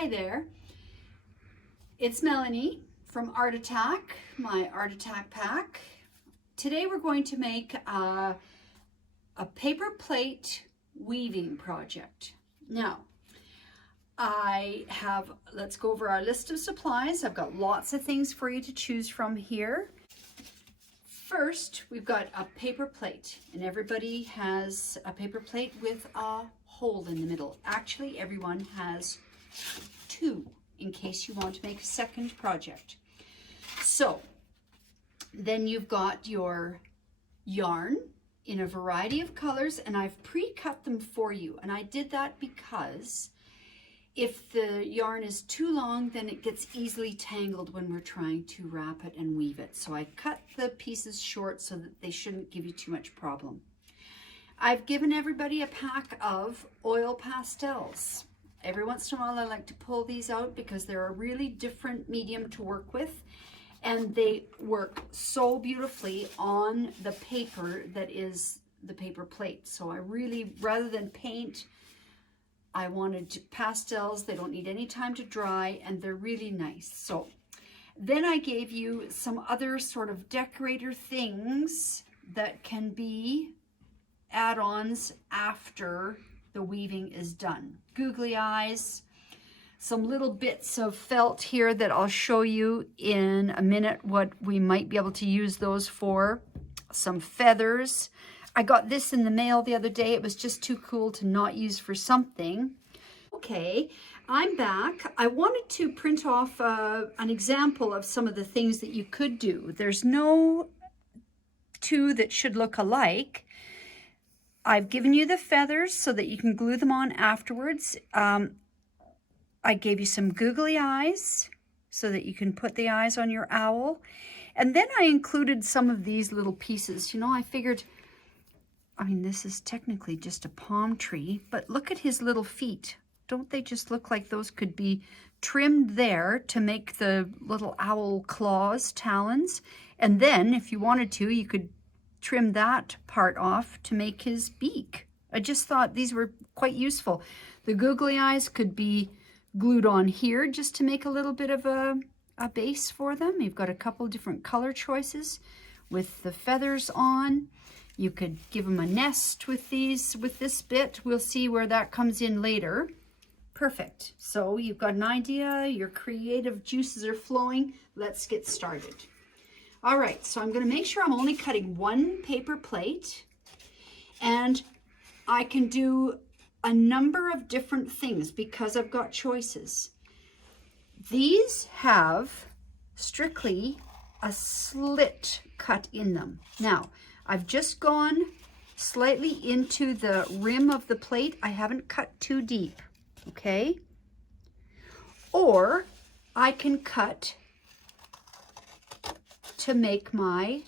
Hi there, it's Melanie from Art Attack, my Art Attack pack. Today we're going to make a paper plate weaving project. Now, let's go over our list of supplies. I've got lots of things for you to choose from here. First, we've got a paper plate, and everybody has a paper plate with a hole in the middle. Actually, everyone has two in case you want to make a second project. So then you've got your yarn in a variety of colors, and I've pre-cut them for you. And I did that because if the yarn is too long, then it gets easily tangled when we're trying to wrap it and weave it. So I cut the pieces short so that they shouldn't give you too much problem. I've given everybody a pack of oil pastels. Every once in a while I like to pull these out because they're a really different medium to work with, and they work so beautifully on the paper that is the paper plate. So I really, rather than paint, I wanted pastels. They don't need any time to dry, and they're really nice. So then I gave you some other sort of decorator things that can be add-ons after the weaving is done. Googly eyes, some little bits of felt here that I'll show you in a minute what we might be able to use those for. Some feathers. I got this in the mail the other day. It was just too cool to not use for something. Okay, I'm back. I wanted to print off an example of some of the things that you could do. There's no two that should look alike. I've given you the feathers so that you can glue them on afterwards. I gave you some googly eyes so that you can put the eyes on your owl. And then I included some of these little pieces. You know, I figured, I mean, this is technically just a palm tree, but look at his little feet. Don't they just look like those could be trimmed there to make the little owl claws, talons? And then if you wanted to, you could trim that part off to make his beak. I just thought these were quite useful. The googly eyes could be glued on here just to make a little bit of a base for them. You've got a couple different color choices with the feathers on. You could give them a nest with this bit. We'll see where that comes in later. Perfect. So you've got an idea, your creative juices are flowing. Let's get started. All right, so I'm going to make sure I'm only cutting one paper plate, and I can do a number of different things because I've got choices. These have strictly a slit cut in them. Now, I've just gone slightly into the rim of the plate. I haven't cut too deep, okay? Or I can cut to make my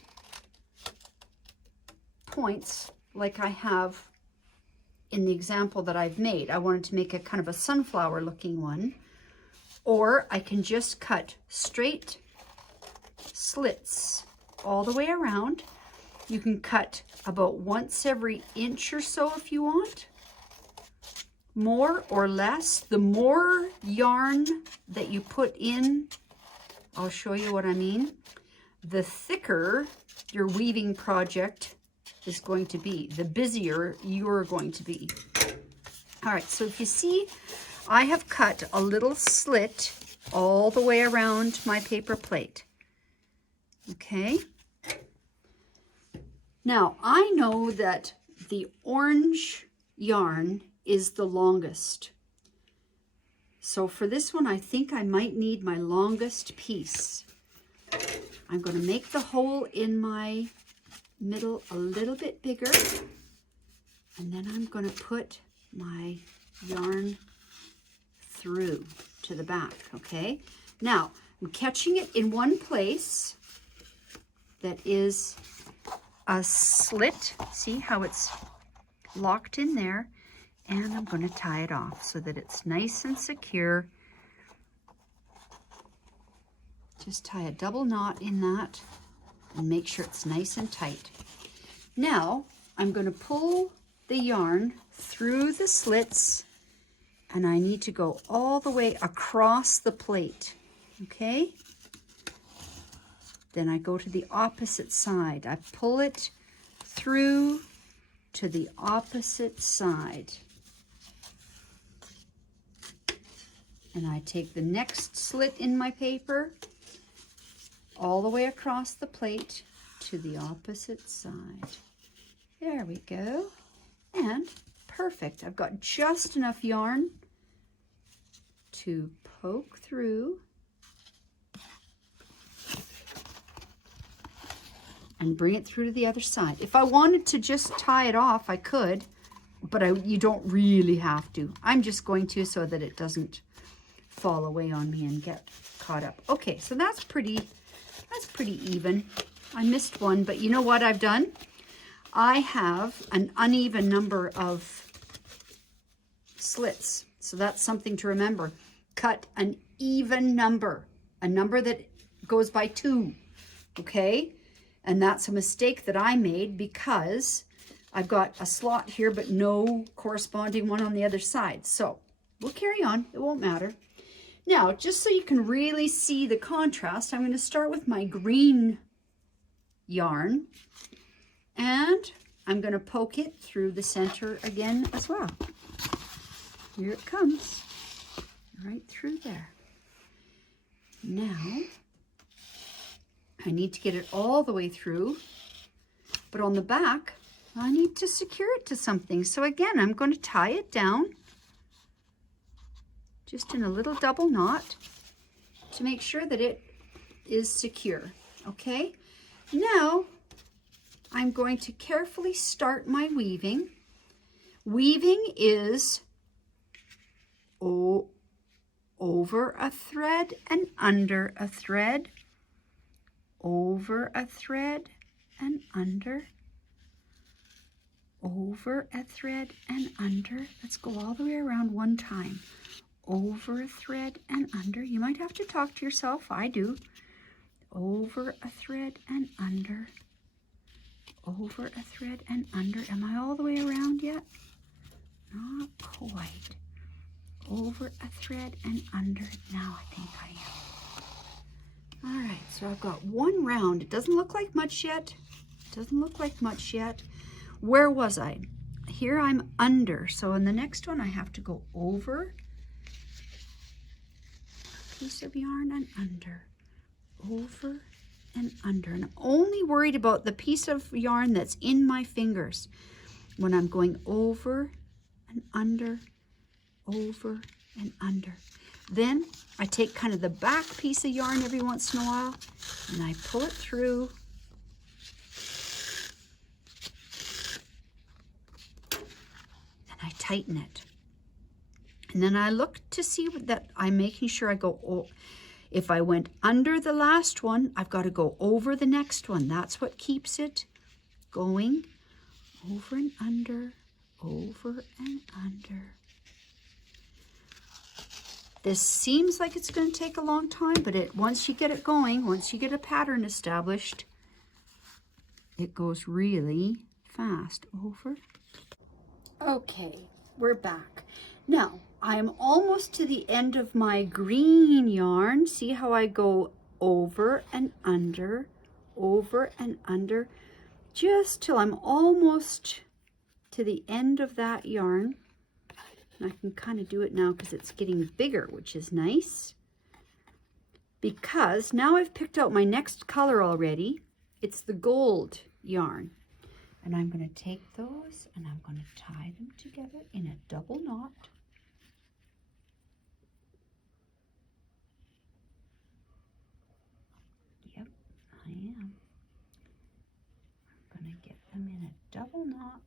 points like I have in the example that I've made. I wanted to make a kind of a sunflower looking one. Or I can just cut straight slits all the way around. You can cut about once every inch or so if you want. More or less. The more yarn that you put in, I'll show you what I mean, the thicker your weaving project is going to be, the busier you're going to be. All right, so if you see, I have cut a little slit all the way around my paper plate. Okay. Now, I know that the orange yarn is the longest. So for this one, I think I might need my longest piece. I'm going to make the hole in my middle a little bit bigger, and then I'm going to put my yarn through to the back, okay? Now, I'm catching it in one place that is a slit. See how it's locked in there? And I'm going to tie it off so that it's nice and secure. Just tie a double knot in that and make sure it's nice and tight. Now I'm going to pull the yarn through the slits and I need to go all the way across the plate, okay? Then I go to the opposite side. I pull it through to the opposite side. And I take the next slit in my paper all the way across the plate to the opposite side. There we go. And perfect. I've got just enough yarn to poke through and bring it through to the other side. If I wanted to just tie it off, I could, but you don't really have to. I'm just going to so that it doesn't fall away on me and get caught up. Okay, so that's pretty even. I missed one, but you know what I've done? I have an uneven number of slits. So that's something to remember. Cut an even number, a number that goes by 2, okay? And that's a mistake that I made because I've got a slot here, but no corresponding one on the other side. So we'll carry on, it won't matter. Now, just so you can really see the contrast, I'm going to start with my green yarn, and I'm going to poke it through the center again as well. Here it comes, right through there. Now, I need to get it all the way through, but on the back, I need to secure it to something. So again, I'm going to tie it down just in a little double knot to make sure that it is secure, okay? Now, I'm going to carefully start my weaving. Weaving is over a thread and under a thread, over a thread and under, over a thread and under. Let's go all the way around one time. Over a thread and under. You might have to talk to yourself. I do. Over a thread and under. Over a thread and under. Am I all the way around yet? Not quite. Over a thread and under. Now I think I am. All right, so I've got one round. It doesn't look like much yet. Doesn't look like much yet. Where was I? Here I'm under. So in the next one I have to go over piece of yarn and under, over and under. And I'm only worried about the piece of yarn that's in my fingers when I'm going over and under, over and under. Then I take kind of the back piece of yarn every once in a while and I pull it through and I tighten it. And then I look to see that I'm making sure I go, if I went under the last one, I've got to go over the next one. That's what keeps it going. Over and under, over and under. This seems like it's going to take a long time, but once you get it going, once you get a pattern established, it goes really fast. Over. Okay, we're back. Now, I'm almost to the end of my green yarn. See how I go over and under, just till I'm almost to the end of that yarn. And I can kind of do it now because it's getting bigger, which is nice. Because now I've picked out my next color already. It's the gold yarn. And I'm going to take those and I'm going to tie them together in a double knot. Yep, I am. I'm going to get them in a double knot.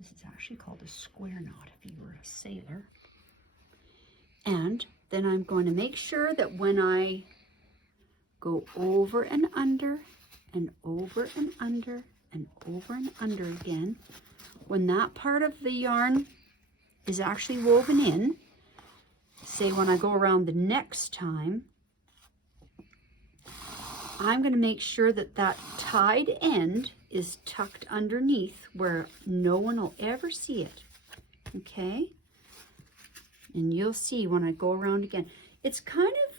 This is actually called a square knot if you were a sailor. And then I'm going to make sure that when I go over and under and over and under and over and under again, when that part of the yarn is actually woven in, say when I go around the next time, I'm going to make sure that that tied end is tucked underneath where no one will ever see it. Okay? And you'll see when I go around again. It's kind of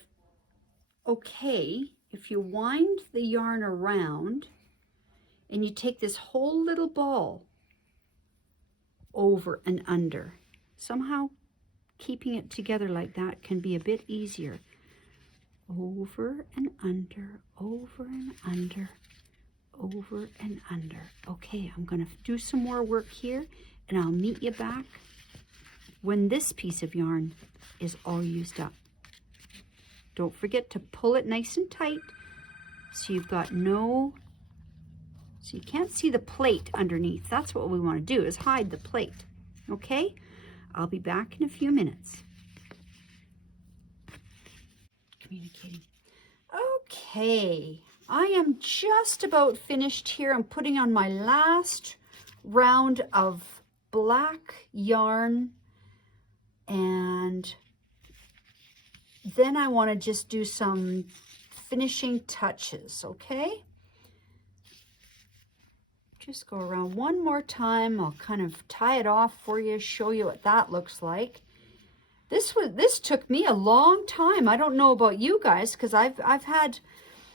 okay if you wind the yarn around and you take this whole little ball over and under. Somehow keeping it together like that can be a bit easier. Over and under, over and under, over and under. Okay, I'm going to do some more work here, and I'll meet you back when this piece of yarn is all used up. Don't forget to pull it nice and tight so you've got so you can't see the plate underneath. That's what we want to do, is hide the plate. Okay? I'll be back in a few minutes. Communicating. Okay, I am just about finished here. I'm putting on my last round of black yarn, and then I want to just do some finishing touches, okay? Just go around one more time. I'll kind of tie it off for you, show you what that looks like. This took me a long time. I don't know about you guys, because I've had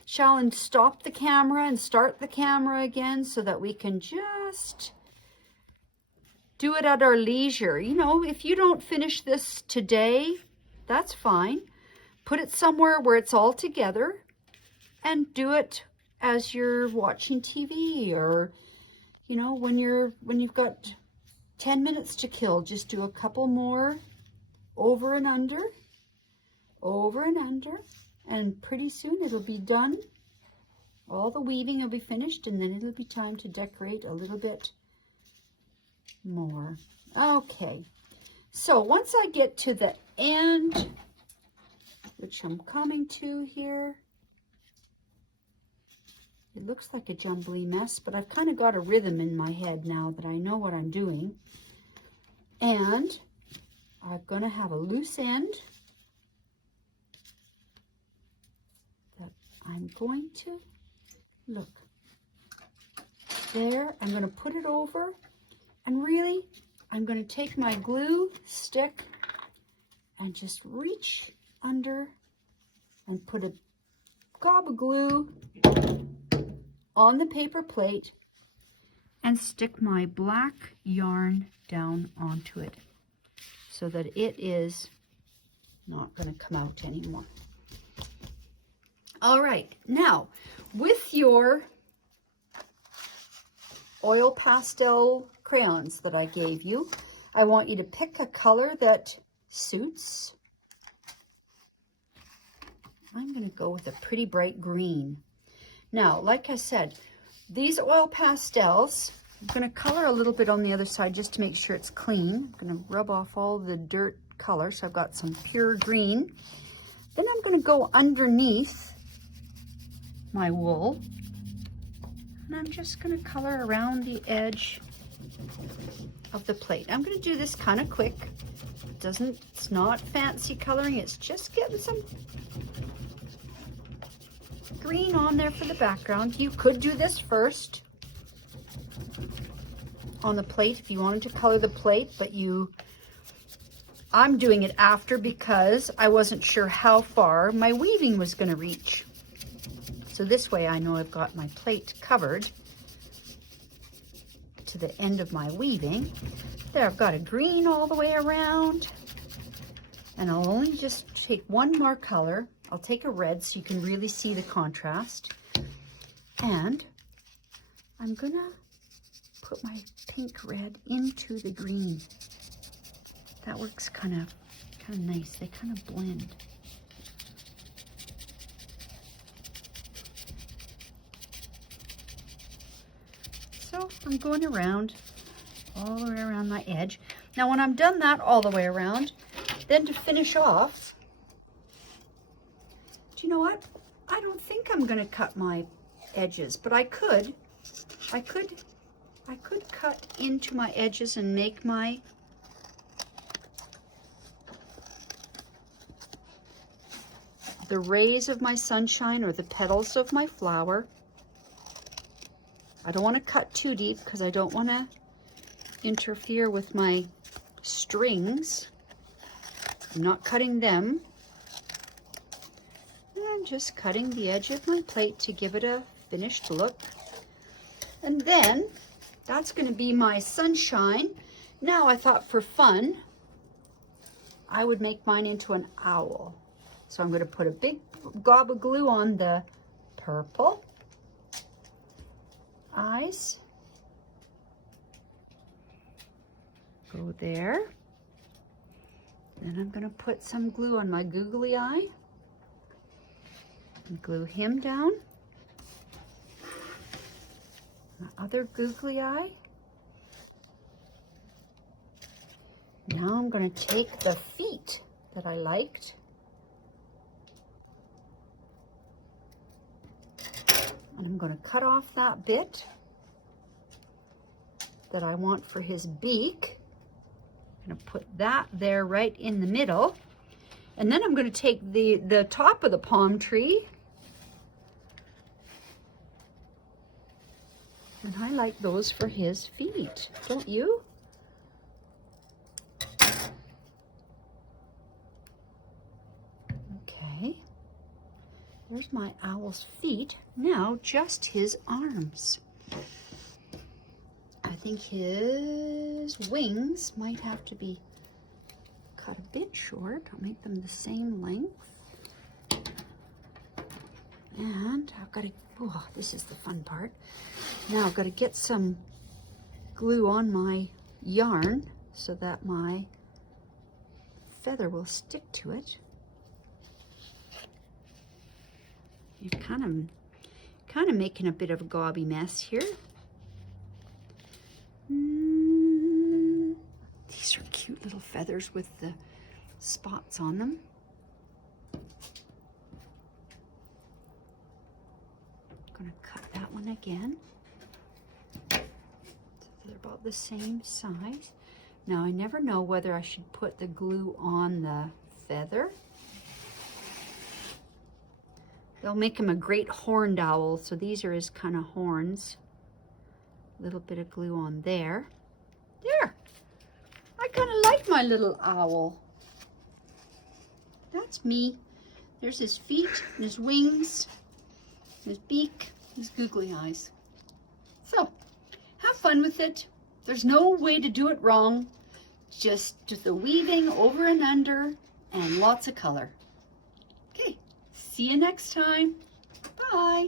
Shallon stop the camera and start the camera again so that we can just do it at our leisure. You know, if you don't finish this today, that's fine. Put it somewhere where it's all together and do it as you're watching TV, or, you know, when you've got 10 minutes to kill, just do a couple more over and under, and pretty soon it'll be done. All the weaving will be finished, and then it'll be time to decorate a little bit more. Okay, so once I get to the end, which I'm coming to here, it looks like a jumbly mess, but I've kind of got a rhythm in my head now that I know what I'm doing. And I'm going to have a loose end that I'm going to, look, there. I'm going to put it over, and really, I'm going to take my glue stick and just reach under and put a gob of glue on the paper plate and stick my black yarn down onto it so that it is not going to come out anymore. All right, now with your oil pastel crayons that I gave you, I want you to pick a color that suits. I'm going to go with a pretty bright green. Now, like I said, these oil pastels, I'm going to color a little bit on the other side just to make sure it's clean. I'm going to rub off all the dirt color, so I've got some pure green. Then I'm going to go underneath my wool, and I'm just going to color around the edge of the plate. I'm going to do this kind of quick. It's not fancy coloring, it's just getting some green on there for the background. You could do this first on the plate if you wanted to color the plate, but I'm doing it after because I wasn't sure how far my weaving was going to reach. So this way I know I've got my plate covered to the end of my weaving. There, I've got a green all the way around, and I'll only just take one more color. I'll take a red so you can really see the contrast, and I'm gonna put my pink red into the green. That works kind of nice. They kind of blend. So I'm going around all the way around my edge. Now when I'm done that all the way around, then to finish off, do you know what? I don't think I'm going to cut my edges, but I could cut into my edges and make the rays of my sunshine or the petals of my flower. I don't want to cut too deep because I don't want to interfere with my strings. I'm not cutting them. I'm just cutting the edge of my plate to give it a finished look. And then that's going to be my sunshine. Now I thought for fun, I would make mine into an owl. So I'm going to put a big gob of glue on the purple eyes. Go there. Then I'm going to put some glue on my googly eye and glue him down. My other googly eye. Now I'm going to take the feet that I liked and I'm going to cut off that bit that I want for his beak. I'm going to put that there right in the middle. And then I'm going to take the top of the palm tree. And I like those for his feet, don't you? Okay. There's my owl's feet. Now just his arms. I think his wings might have to be cut a bit short. I'll make them the same length. And I've got to, oh, this is the fun part. Now I've got to get some glue on my yarn so that my feather will stick to it. You're kind of making a bit of a gobby mess here. These are cute little feathers with the spots on them. I'm going to cut that one again. So they're about the same size. Now I never know whether I should put the glue on the feather. They'll make him a great horned owl, so these are his kind of horns. A little bit of glue on there. There! I kind of like my little owl. That's me. There's his feet, and his wings, his beak, his googly eyes. So, have fun with it. There's no way to do it wrong. Just the weaving over and under and lots of color. Okay, see you next time. Bye.